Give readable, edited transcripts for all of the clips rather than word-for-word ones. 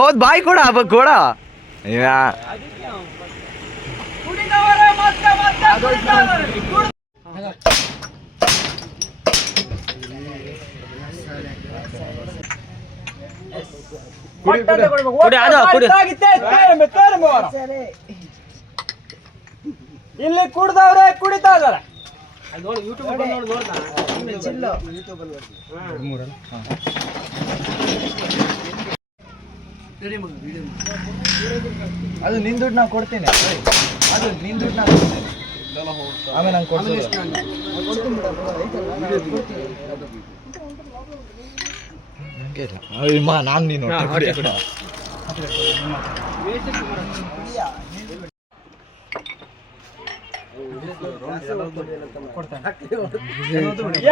ಹೋದ್ ಬಾಯಿ ಕೊಡ ಕೊಡ ಇಲ್ಲಿ ಕುಡ್ದವ್ರೆ ಕುಡಿತಾ ಇದಾರೆ. ಅದು ನಿನ್ ದುಡ್ಡು ನಾ ಕೊಡ್ತೀನಿ. ಅದು ನಿನ್ ದುಡ್ಡು ನಾ ಕೊಡ್ತೀನಿ. ಆಮೇಲೆ ನಂಗೆ ಕೊಡ್ತೀನಿ. ನಾನು ನೀನು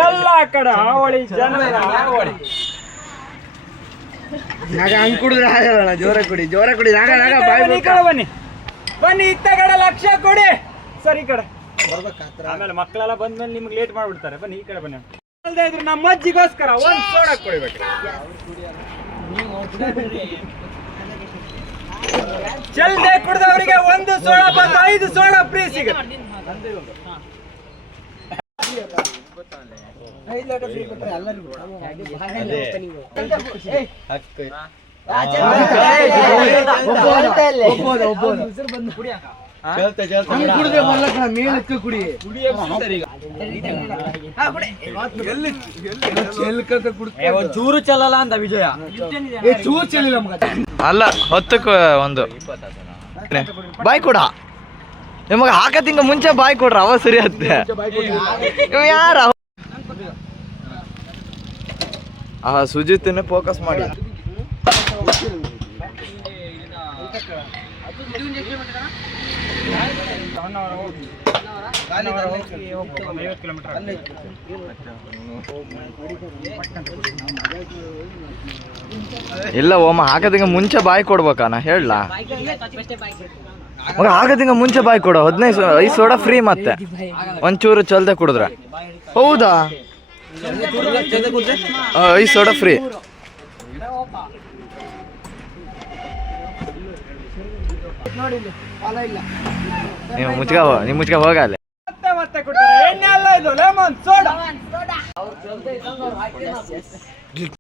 ಎಲ್ಲ ಕಡೆ ಹಾವಳಿ ಜನ ಹಾವಳಿ. ಹಂಗ್ ಕುಡಿದ್ರೆ ಆಗಲ್ಲ. ಜೋರ ಕುಡಿ ಬನ್ನಿ ಬನ್ನಿ ಇತ್ತ ಕಡೆ ಲಕ್ಷ ಕೊಡಿ. ಸರಿ ಕಡೆ ಆಮೇಲೆ ಮಕ್ಕಳೆಲ್ಲ ಬಂದ್ಮೇಲೆ ನಿಮ್ಗೆ ಲೇಟ್ ಮಾಡ್ಬಿಡ್ತಾರೆ. ಬನ್ನಿ ಈ ಕಡೆ ಬನ್ನಿ. ಅಲ್ದೇ ಇದ್ರು ನಮ್ಮ ಅಜ್ಜಿಗೋಸ್ಕರ ಒಂದ್ ಸೋಡಾ ಕೊಡಿಬೇಕು. ಜಲ್ದಿ ಕುಡ್ದವರಿಗೆ ಒಂದು ಸೋಡಾ ಬಂದು 5 ಸೋಡಾ ಫ್ರೀ ಸಿಗುತ್ತೆ. ಚೂರು ಚೆಲ್ಲಲ್ಲ ಅಂತ ವಿಜಯ. ಚೂರು ಚೆಲ್ಲಿಲ್ಲ ಅಲ್ಲ. 10ಕ್ಕೆ 1 ಬಾಯ್ ಕೊಡ. ನಿಮಗೆ ಹಾಕತ್ತಿಂಗ ಮುಂಚೆ ಬಾಯ್ ಕೊಡ್ರ ಅವ ಸರಿ ಹತ್ತೆ. ಯಾರ ಸುಜಿತ್ನೇ ಫೋಕಸ್ ಮಾಡಿ. ಇಲ್ಲ ಓಮ ಹಾಕದಿಂಗ ಮುಂಚೆ ಬಾಯ್ ಕೊಡ್ಬೇಕಾ ನಾ ಹೇಳಲಾ? ಮಗ ಹಾಕದಿಂಗ ಮುಂಚೆ ಬಾಯ್ ಕೊಡು. 5 ಸೋಡಾ ಫ್ರೀ. ಮತ್ತೆ ಒಂಚೂರು ಚಲ್ದೆ ಕುಡಿದ್ರೆ. ಹೌದಾ? 5 ಸೋಡಾ ಫ್ರೀ. ನೀವು ಮುಚ್ಕ ಹೋಗಲ್ಲ. ಮತ್ತೆ ಕೊಡ್ತಾರೆ. ಎಣ್ಣೆ ಅಲ್ಲ ಇದು, ಲೆಮನ್ ಸೋಡಾ.